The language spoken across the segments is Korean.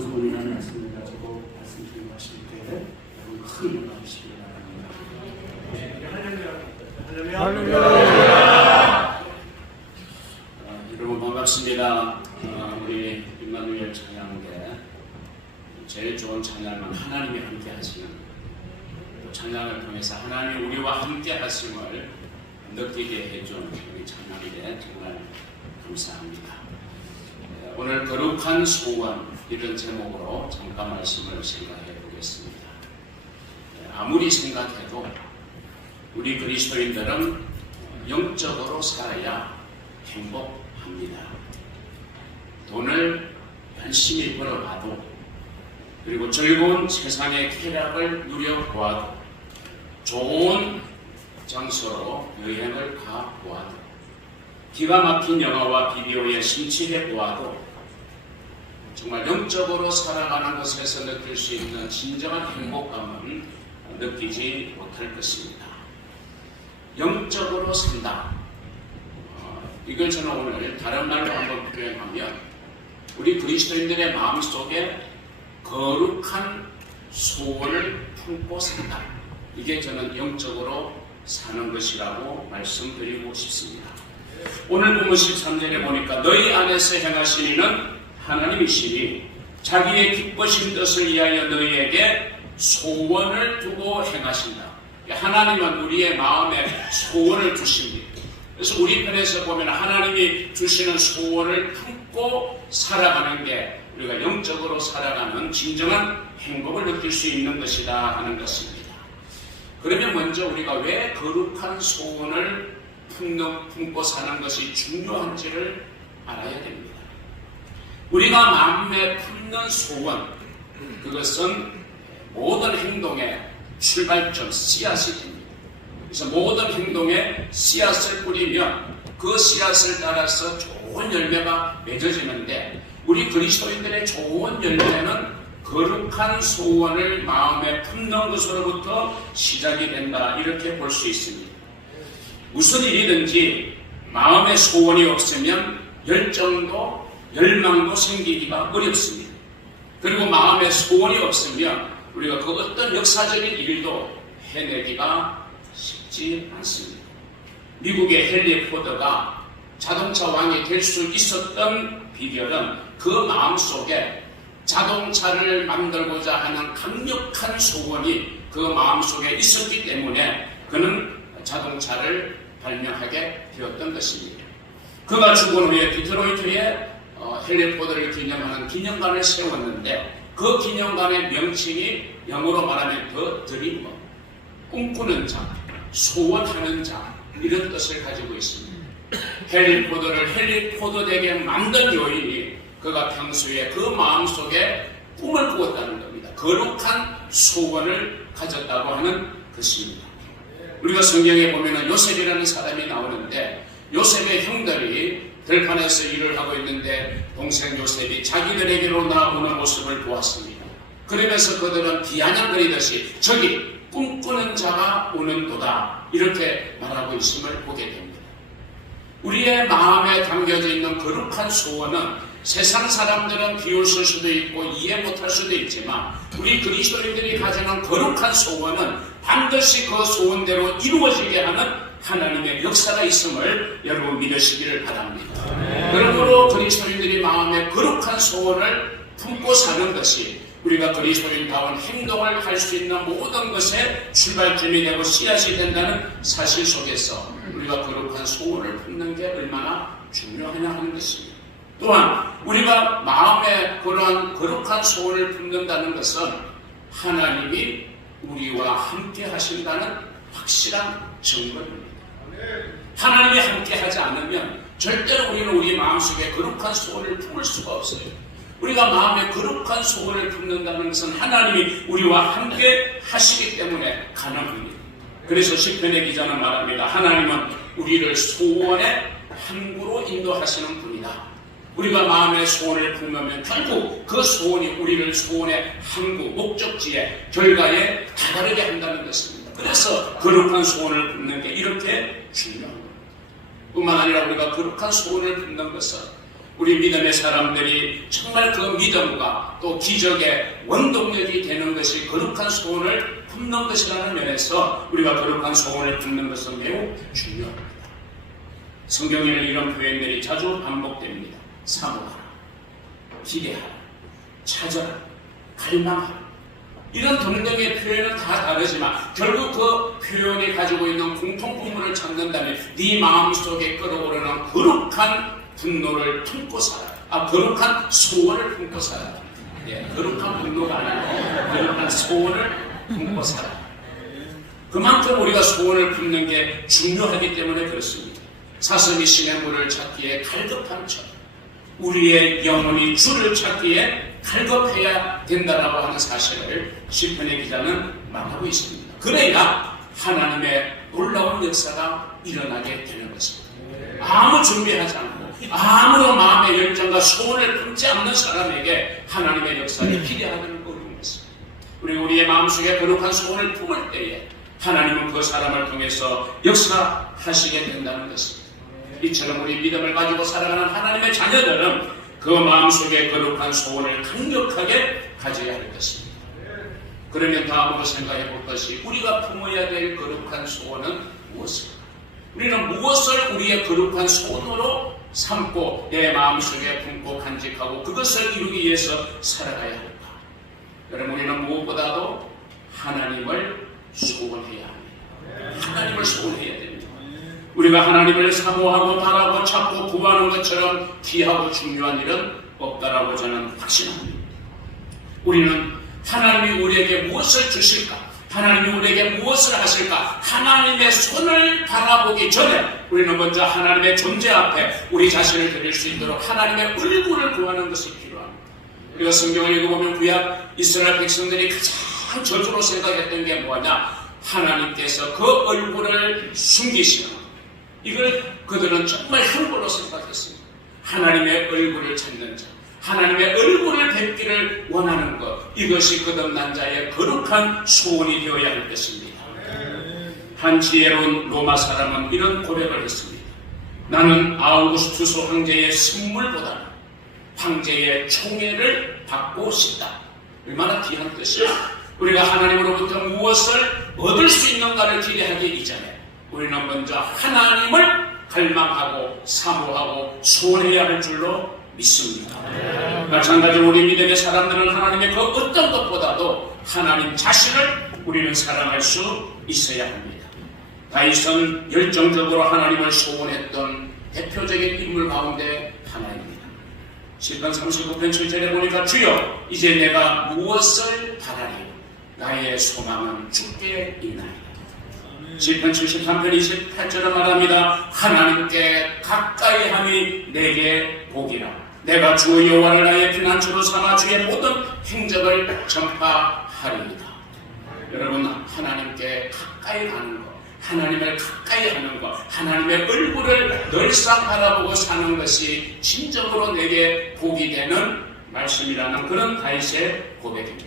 소원이라는 말씀을 가지고 말씀 드리하실 때 여러분 큰 응답 하시기 바랍니다. 어, 여러분 반갑습니다. 어, 우리 임마누엘 찬양대 제일 좋은 찬양은 하나님이 함께 하시는 또 찬양을 통해서 하나님이 우리와 함께 하심을 느끼게 해준 우리 찬양대 정말 감사합니다. 네, 오늘 거룩한 소원 이런 제목으로 잠깐 말씀을 생각해 보겠습니다. 네, 아무리 생각해도 우리 그리스도인들은 영적으로 살아야 행복합니다. 돈을 열심히 벌어봐도 그리고 즐거운 세상의 쾌락을 누려보아도 좋은 장소로 여행을 가보아도 기가 막힌 영화와 비디오에 심취해 보아도 정말 영적으로 살아가는 것에서 느낄 수 있는 진정한 행복감을 느끼지 못할 것입니다. 영적으로 산다. 어, 이걸 저는 오늘 다른 말로 한번 표현하면 우리 그리스도인들의 마음 속에 거룩한 소원을 품고 산다. 이게 저는 영적으로 사는 것이라고 말씀드리고 싶습니다. 오늘 본문 13절에 보니까 너희 안에서 행하시는 하나님이시니 자기의 기쁘신 뜻을 위하여 너희에게 소원을 두고 행하신다. 하나님은 우리의 마음에 소원을 주십니다. 그래서 우리 편에서 보면 하나님이 주시는 소원을 품고 살아가는 게 우리가 영적으로 살아가는 진정한 행복을 느낄 수 있는 것이다 하는 것입니다. 그러면 먼저 우리가 왜 거룩한 소원을 품고 사는 것이 중요한지를 알아야 됩니다. 우리가 마음에 품는 소원, 그것은 모든 행동의 출발점, 씨앗이 됩니다. 그래서 모든 행동에 씨앗을 뿌리면 그 씨앗을 따라서 좋은 열매가 맺어지는데 우리 그리스도인들의 좋은 열매는 거룩한 소원을 마음에 품는 것으로부터 시작이 된다 이렇게 볼 수 있습니다. 무슨 일이든지 마음의 소원이 없으면 열정도 열망도 생기기가 어렵습니다. 그리고 마음의 소원이 없으면 우리가 그 어떤 역사적인 일도 해내기가 쉽지 않습니다. 미국의 헨리 포드가 자동차 왕이 될 수 있었던 비결은 그 마음 속에 자동차를 만들고자 하는 강력한 소원이 그 마음 속에 있었기 때문에 그는 자동차를 발명하게 되었던 것입니다. 그가 죽은 후에 디트로이트에 어, 헨리 포드를 기념하는 기념관을 세웠는데 그 기념관의 명칭이 영어로 말하면 더 드리머, 꿈꾸는 자, 소원하는 자 이런 뜻을 가지고 있습니다. 헨리 포드를 헨리 포드 되게 만든 요인이 그가 평소에 그 마음속에 꿈을 꾸었다는 겁니다. 거룩한 소원을 가졌다고 하는 것입니다. 우리가 성경에 보면 요셉이라는 사람이 나오는데 요셉의 형들이 들판에서 일을 하고 있는데 동생 요셉이 자기들에게로 나오는 모습을 보았습니다. 그러면서 그들은 비아냥거리듯이 저기 꿈꾸는 자가 오는도다 이렇게 말하고 있음을 보게 됩니다. 우리의 마음에 담겨져 있는 거룩한 소원은 세상 사람들은 비웃을 수도 있고 이해 못할 수도 있지만 우리 그리스도인들이 가지는 거룩한 소원은 반드시 그 소원대로 이루어지게 하는 하나님의 역사가 있음을 여러분 믿으시기를 바랍니다. 그러므로 그리스도인들이 마음에 거룩한 소원을 품고 사는 것이 우리가 그리스도인다운 행동을 할 수 있는 모든 것의 출발점이 되고 씨앗이 된다는 사실 속에서 우리가 거룩한 소원을 품는 게 얼마나 중요하냐 하는 것입니다. 또한 우리가 마음에 그러한 거룩한 소원을 품는다는 것은 하나님이 우리와 함께 하신다는 확실한 증거입니다. 하나님이 함께 하지 않으면 절대로 우리는 우리 마음속에 거룩한 소원을 품을 수가 없어요. 우리가 마음에 거룩한 소원을 품는다는 것은 하나님이 우리와 함께 하시기 때문에 가능합니다. 그래서 시편의 기자는 말합니다. 하나님은 우리를 소원의 항구로 인도하시는 분이다. 우리가 마음의 소원을 품으면 결국 그 소원이 우리를 소원의 항구, 목적지에, 결과에 다다르게 한다는 것입니다. 그래서 거룩한 소원을 품는 게 이렇게 중요합니다. 뿐만 아니라 우리가 거룩한 소원을 품는 것은 우리 믿음의 사람들이 정말 그 믿음과 또 기적의 원동력이 되는 것이 거룩한 소원을 품는 것이라는 면에서 우리가 거룩한 소원을 품는 것은 매우 중요합니다. 성경에는 이런 표현들이 자주 반복됩니다. 사모하라, 기대하라, 찾아라, 갈망하라. 이런 등등의 표현은 다 다르지만 결국 그 표현이 가지고 있는 공통부분을 찾는다면 네 마음속에 끌어오르는 거룩한 분노를 품고 살아. 아, 거룩한 소원을 품고 살아. 예, 거룩한 분노가 아니고 거룩한 소원을 품고 살아. 그만큼 우리가 소원을 품는 게 중요하기 때문에 그렇습니다. 사슴이 신의 물을 찾기에 갈급한 척. 우리의 영혼이 주를 찾기에 갈급해야 된다라고 하는 사실을 시편의 기자는 말하고 있습니다. 그래야 하나님의 놀라운 역사가 일어나게 되는 것입니다. 아무 준비하지 않고 아무런 마음의 열정과 소원을 품지 않는 사람에게 하나님의 역사를 기대하기는 어려운 것입니다. 우리 우리의 마음속에 거룩한 소원을 품을 때에 하나님은 그 사람을 통해서 역사하시게 된다는 것입니다. 이처럼 우리 믿음을 가지고 살아가는 하나님의 자녀들은 그 마음속에 거룩한 소원을 강력하게 가져야 할 것입니다. 그러면 다음으로 생각해 볼 것이 우리가 품어야 될 거룩한 소원은 무엇일까? 우리는 무엇을 우리의 거룩한 소원으로 삼고 내 마음속에 품고 간직하고 그것을 이루기 위해서 살아가야 할까? 여러분 우리는 무엇보다도 하나님을 소원해야 합니다. 하나님을 소원해야 됩니다. 우리가 하나님을 사모하고 바라고 찾고 구하는 것처럼 귀하고 중요한 일은 없다라고 저는 확신합니다. 우리는 하나님이 우리에게 무엇을 주실까? 하나님이 우리에게 무엇을 하실까? 하나님의 손을 바라보기 전에 우리는 먼저 하나님의 존재 앞에 우리 자신을 드릴 수 있도록 하나님의 얼굴을 구하는 것이 필요합니다. 우리가 성경을 읽어보면 구약 이스라엘 백성들이 가장 저주로 생각했던 게 뭐냐? 하나님께서 그 얼굴을 숨기시는 것. 이걸 그들은 정말 행보로 생각했습니다. 하나님의 얼굴을 찾는 자, 하나님의 얼굴을 뵙기를 원하는 것, 이것이 거듭난 자의 거룩한 소원이 되어야 할 것입니다. 한 지혜로운 로마 사람은 이런 고백을 했습니다. 나는 아우구스투스 황제의 선물보다 황제의 총애를 받고 싶다. 얼마나 귀한 뜻이야. 우리가 하나님으로부터 무엇을 얻을 수 있는가를 기대하기 이전에 우리는 먼저 하나님을 갈망하고 사모하고 소원해야 할 줄로 믿습니다. 마찬가지로 우리 믿음의 사람들은 하나님의 그 어떤 것보다도 하나님 자신을 우리는 사랑할 수 있어야 합니다. 다윗은 열정적으로 하나님을 소원했던 대표적인 인물 가운데 하나입니다. 시편 39편 7절에 보니까 주여 이제 내가 무엇을 바라리요 나의 소망은 주께 있나이다. 시편 73편 28절에 말합니다. 하나님께 가까이 함이 내게 복이라. 내가 주 여호와를 나의 피난처로 삼아 주의 모든 행적을 전파하리이다. 여러분 하나님께 가까이 가는 것, 하나님을 가까이 하는 것, 하나님의 얼굴을 늘상 바라보고 사는 것이 진정으로 내게 복이 되는 말씀이라는 그런 다윗의 고백입니다.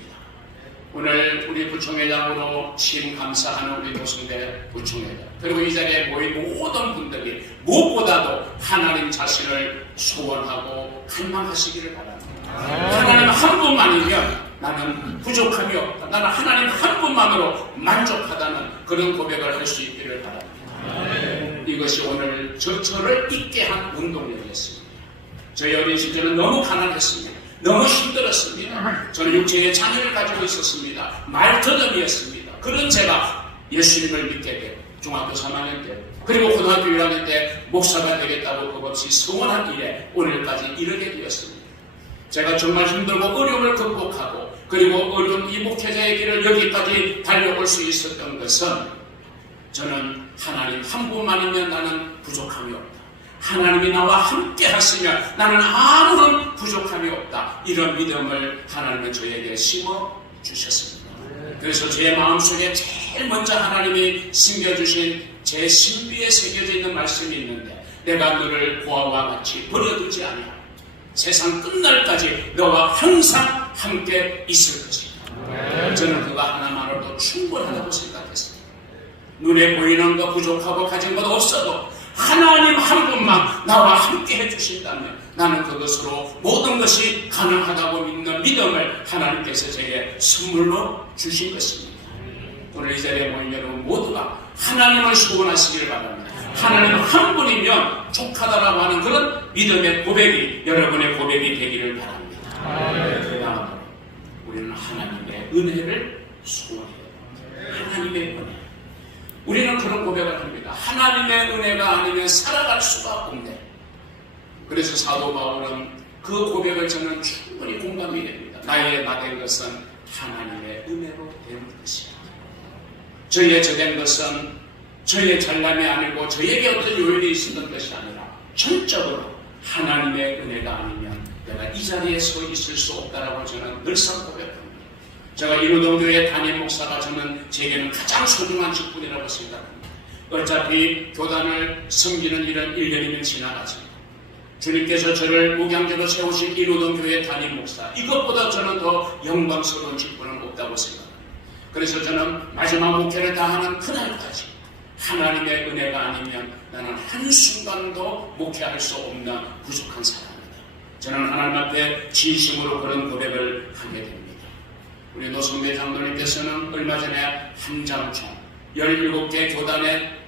오늘 우리 부총회장으로 취임 감사하는 우리 노승대 부총회장 그리고 이 자리에 모인 모든 분들이 무엇보다도 하나님 자신을 소원하고 갈망하시기를 바랍니다. 하나님 한 분만이면 나는 부족함이 없다. 나는 하나님 한 분만으로 만족하다는 그런 고백을 할 수 있기를 바랍니다. 이것이 오늘 저, 저를 있게 한 운동력이었습니다. 저희 어린 시절은 너무 가난했습니다. 너무 힘들었습니다. 저는 육체의 장애를 가지고 있었습니다. 말터듬이었습니다. 그런 제가 예수님을 믿게 되고 중학교 3학년 때 그리고 고등학교 1학년 때 목사가 되겠다고 그것이 소원한 일에 오늘까지 이르게 되었습니다. 제가 정말 힘들고 어려움을 극복하고 그리고 어려운 이 목회자의 길을 여기까지 달려올 수 있었던 것은 저는 하나님 한 분만이면 나는 부족함이. 하나님이 나와 함께 하시면 나는 아무런 부족함이 없다. 이런 믿음을 하나님은 저에게 심어 주셨습니다. 그래서 제 마음속에 제일 먼저 하나님이 심겨주신 제 신비에 새겨져 있는 말씀이 있는데 내가 너를 고아와 같이 버려두지 아니하고 세상 끝날까지 너와 항상 함께 있을 것이다. 저는 그거 하나만으로도 충분하다고 생각했습니다. 눈에 보이는 거 부족하고 가진 것 없어도 하나님 한 분만 나와 함께 해주신다면 나는 그것으로 모든 것이 가능하다고 믿는 믿음을 하나님께서 제게 선물로 주신 것입니다. 오늘 이 자리에 모인 여러분 모두가 하나님을 소원하시기를 바랍니다. 하나님 한 분이면 족하다라고 하는 그런 믿음의 고백이 여러분의 고백이 되기를 바랍니다. 그 다음으로 우리는 하나님의 은혜를 소원해요. 하나님의 은혜. 우리는 그런 고백을 합니다. 하나님의 은혜가 아니면 살아갈 수가 없네. 그래서 사도 바울은 그 고백을 저는 충분히 공감이 됩니다. 나의 나된 것은 하나님의 은혜로 된 것이다. 저의 저된 것은 저의 잘남이 아니고 저에게 어떤 요인이 있었던 것이 아니라 전적으로 하나님의 은혜가 아니면 내가 이 자리에 서 있을 수 없다라고 저는 늘상 고백합니다. 제가 이루동교회 담임 목사가 저는 제게는 가장 소중한 직분이라고 생각합니다. 어차피 교단을 섬기는 일은 1년이면 지나가지. 주님께서 저를 무경제로 세우신 이루동교회 담임 목사 이것보다 저는 더 영광스러운 직분은 없다고 생각합니다. 그래서 저는 마지막 목회를 다하는 그날까지 하나님의 은혜가 아니면 나는 한순간도 목회할 수 없는 부족한 사람입니다. 저는 하나님 앞에 진심으로 그런 고백을 하게 됩니다. 우리 노성배 장로님께서는 얼마 전에 한장총 17개 교단의 대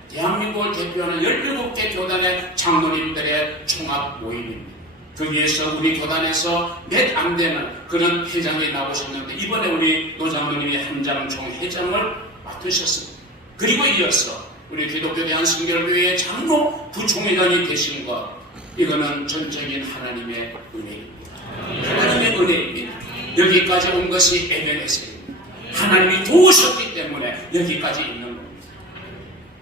한민국을 대표하는 17개 교단의 장로님들의 총합 모임입니다. 거기에서 우리 교단에서 몇 안 되는 그런 회장이 나오셨는데 이번에 우리 노장로님이 한장 총 회장을 맡으셨습니다. 그리고 이어서 우리 기독교 대한성결교회 장로 부총회장이 되신 것 이거는 전적인 하나님의 은혜입니다. 하나님의 은혜입니다. 여기까지 온 것이 에베네셀입니다. 하나님이 도우셨기 때문에 여기까지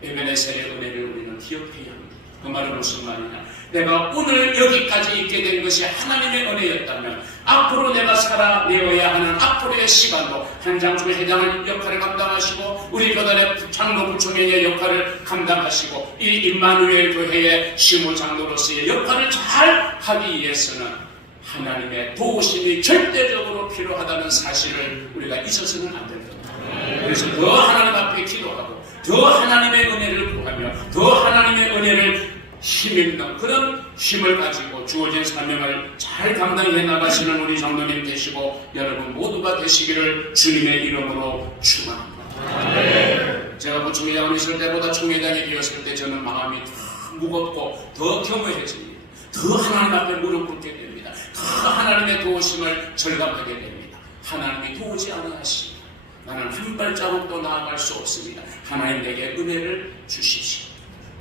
에베네셀의 은혜를 우리는 기억해야 합니다. 그 말은 무슨 말이냐? 내가 오늘 여기까지 있게 된 것이 하나님의 은혜였다면 앞으로 내가 살아내어야 하는 앞으로의 시간도 한장수 회장의 역할을 감당하시고 우리 교단의 장로 부총회의 역할을 감당하시고 이 임마누엘 교회의 시무 장로로서의 역할을 잘 하기 위해서는 하나님의 도우심이 절대적으로 필요하다는 사실을 우리가 잊어서는 안 됩니다. 그래서 더 하나님 앞에 기도하고 더 하나님의 은혜를 구하며 더 하나님의 은혜를 힘있는 그런 힘을 가지고 주어진 사명을 잘 감당해 나가시는 우리 장로님 되시고 여러분 모두가 되시기를 주님의 이름으로 축원합니다. 제가 부총회장을 있을 때보다 총회장이 되었을 때 저는 마음이 더 무겁고 더 겸허해집니다. 더 하나님 앞에 무릎 꿇게 됩니다. 더 하나님의 도우심을 절감하게 됩니다. 하나님이 도우지 않으시면 나는 한 발자국도 나아갈 수 없습니다. 하나님 내게 은혜를 주시지.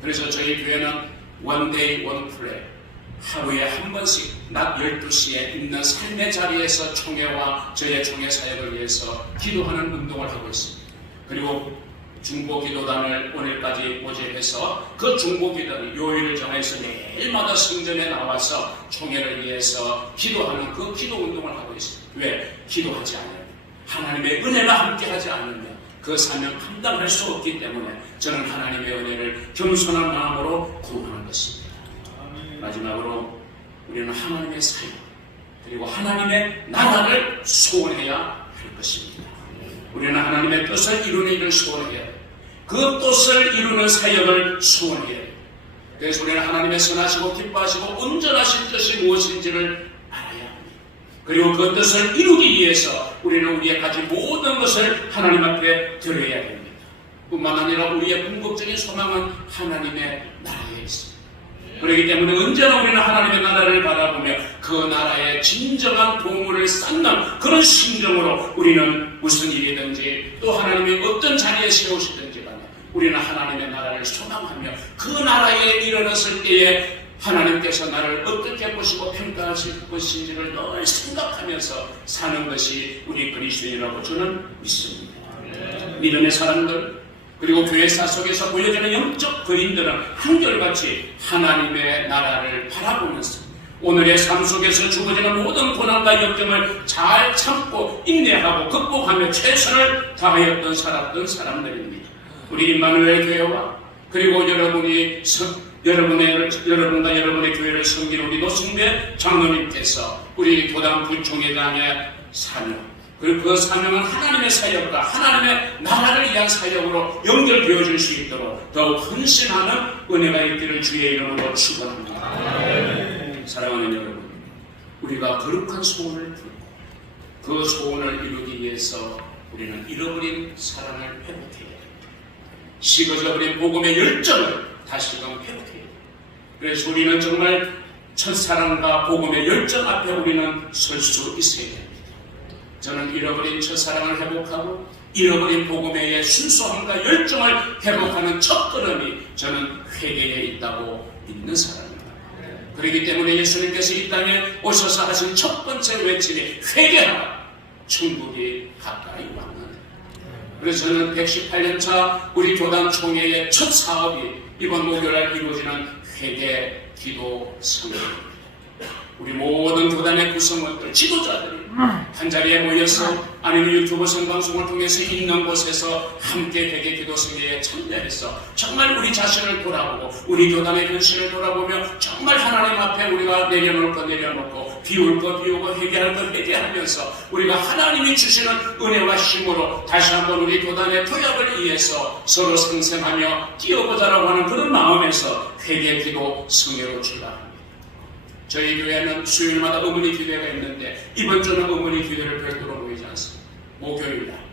그래서 저희 교회는 원데이 원플레 하루에 한 번씩 낮 12시에 있는 삶의 자리에서 총회와 저의 총회 사역을 위해서 기도하는 운동을 하고 있습니다. 그리고 중보기도단을 오늘까지 모집해서 그 중보기도단 요일을 정해서 매일마다 성전에 나와서 총회를 위해서 기도하는 그 기도 운동을 하고 있습니다. 왜? 기도하지 않으면 하나님의 은혜가 함께하지 않으면 그 사명 감당할 수 없기 때문에 저는 하나님의 은혜를 겸손한 마음으로 구하는 것입니다. 마지막으로 우리는 하나님의 사역 그리고 하나님의 나라를 소원해야 할 것입니다. 우리는 하나님의 뜻을 이루는 일을 소원해야 해요. 그 뜻을 이루는 사역을 소원해야 해요. 그래서 우리는 하나님의 선하시고 기뻐하시고 온전하신 뜻이 무엇인지를. 그리고 그 뜻을 이루기 위해서 우리는 우리의 가진 모든 것을 하나님 앞에 드려야 됩니다. 뿐만 아니라 우리의 궁극적인 소망은 하나님의 나라에 있습니다. 그렇기 때문에 언제나 우리는 하나님의 나라를 바라보며 그 나라의 진정한 보물을 쌓는 그런 심정으로 우리는 무슨 일이든지 또 하나님이 어떤 자리에 세우시든지 간에 우리는 하나님의 나라를 소망하며 그 나라에 일어났을 때에 하나님께서 나를 어떻게 보시고 평 가하실 것인지를 늘 생각하면서 사는 것이 우리 그리스도인이라고 저는 믿습니다. 믿음의 사람들 그리고 교회사 속에서 보여지는 영적 그림들은 한결같이 하나님의 나라를 바라보면서 오늘의 삶 속에서 주어지는 모든 고난과 역경을 잘 참고 인내하고 극복하며 최선을 다하였던 살았던 사람들입니다. 우리 임마누엘 교회와 그리고 여러분이 서- 여러분의 여러분과 여러분의 교회를 섬기는 우리 노승배 장로님께서 우리 교단 부총회장의 사명 그리고 그 사명은 하나님의 사역과 하나님의 나라를 위한 사역으로 연결되어 줄 수 있도록 더욱 헌신하는 은혜가 있기를 주의 이름으로 축원합니다. 사랑하는 여러분, 우리가 거룩한 소원을 풀고 그 소원을 이루기 위해서 우리는 잃어버린 사랑을 회복해야 됩니다. 식어져버린 복음의 열정을 다시금 회복해야 됩니다. 그래서 우리는 정말 첫사랑과 복음의 열정 앞에 우리는 설 수 있어야 됩니다. 저는 잃어버린 첫사랑을 회복하고 잃어버린 복음의 순수함과 열정을 회복하는 첫 걸음이 저는 회개에 있다고 믿는 사람입니다. 그렇기 때문에 예수님께서 이 땅에 오셔서 하신 첫 번째 외침이 회개하라. 천국이 가까이 왔는데. 그래서 저는 118년차 우리 교단 총회의 첫 사업이 이번 목요일 날 이루어지는 회개 기도 성회입니다. 우리 모든 교단의 구성원들, 지도자들이 한 자리에 모여서 아니면 유튜브 생방송을 통해서 있는 곳에서 함께 회개 기도 성회에 참여해서 정말 우리 자신을 돌아보고 우리 교단의 현실을 돌아보며 정말 하나님 앞에 우리가 내려놓을 거 내려놓고 비울 거 비우고 회개할 거 회개하면서 우리가 하나님이 주시는 은혜와 힘으로 다시 한번 우리 교단의 도약을 위해서 서로 상생하며 뛰어보자라고 하는 그런 마음에서 회개 기도 성회로 출발합니다. 저희 교회는 수요일마다 어머니 기도회가 있는데 이번 주는 어머니 기도회를 별도로 모이지 않습니다. 목요일날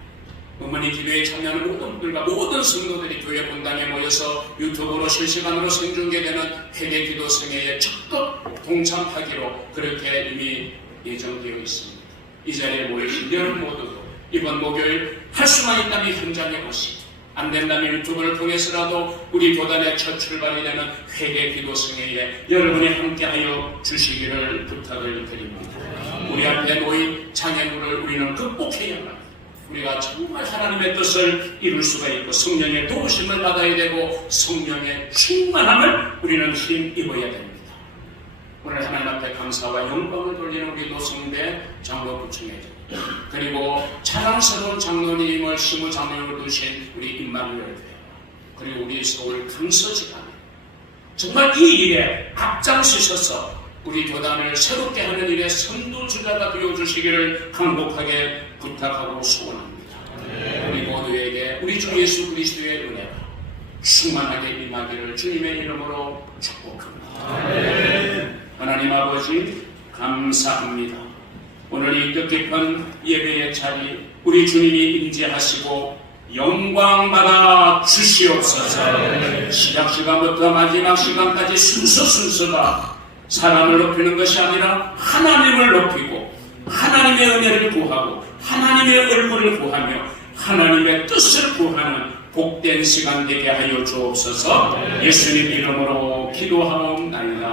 어머니 기도회에 참여하는 모든 분들과 모든 성도들이 교회 본당에 모여서 유튜브로 실시간으로 생중계되는 회개 기도 성회에 적극 동참하기로 그렇게 이미 예정되어 있습니다. 이 자리에 모이신 여러분 모두도 이번 목요일 할 수만 있다면 현장에 오시고 안 된다면 유튜브를 통해서라도 우리 교단의 첫 출발이 되는 회개 기도 성회에 여러분이 함께하여 주시기를 부탁을 드립니다. 우리 앞에 놓인 장애물을 우리는 극복해야 합니다. 우리가 정말 하나님의 뜻을 이룰 수가 있고 성령의 도우심을 받아야 되고 성령의 충만함을 우리는 힘입어야 됩니다. 오늘 하나님 앞에 감사와 영광을 돌리는 우리 노성대 장로 부총회장 그리고 자랑스러운 장로님을 시무 장로님을 두신 우리 임마누엘 그리고 우리 서울 강서지간 정말 이 일에 앞장서셔서 우리 교단을 새롭게 하는 일에 선두주자가 되어주시기를 간곡하게 부탁하고 소원합니다. 우리 모두에게 우리 주 예수 그리스도의 은혜가 충만하게 임하기를 주님의 이름으로 축복합니다. 하나님 아버지 감사합니다. 오늘 이 뜻깊은 예배의 자리 우리 주님이 인지하시고 영광 받아 주시옵소서. 시작 시간부터 마지막 시간까지 순서 순서가 사람을 높이는 것이 아니라 하나님을 높이고 하나님의 은혜를 구하고 하나님의 얼굴을 구하며 하나님의 뜻을 구하는 복된 시간 되게 하여 주옵소서. 예수님 이름으로 기도하옵나이다.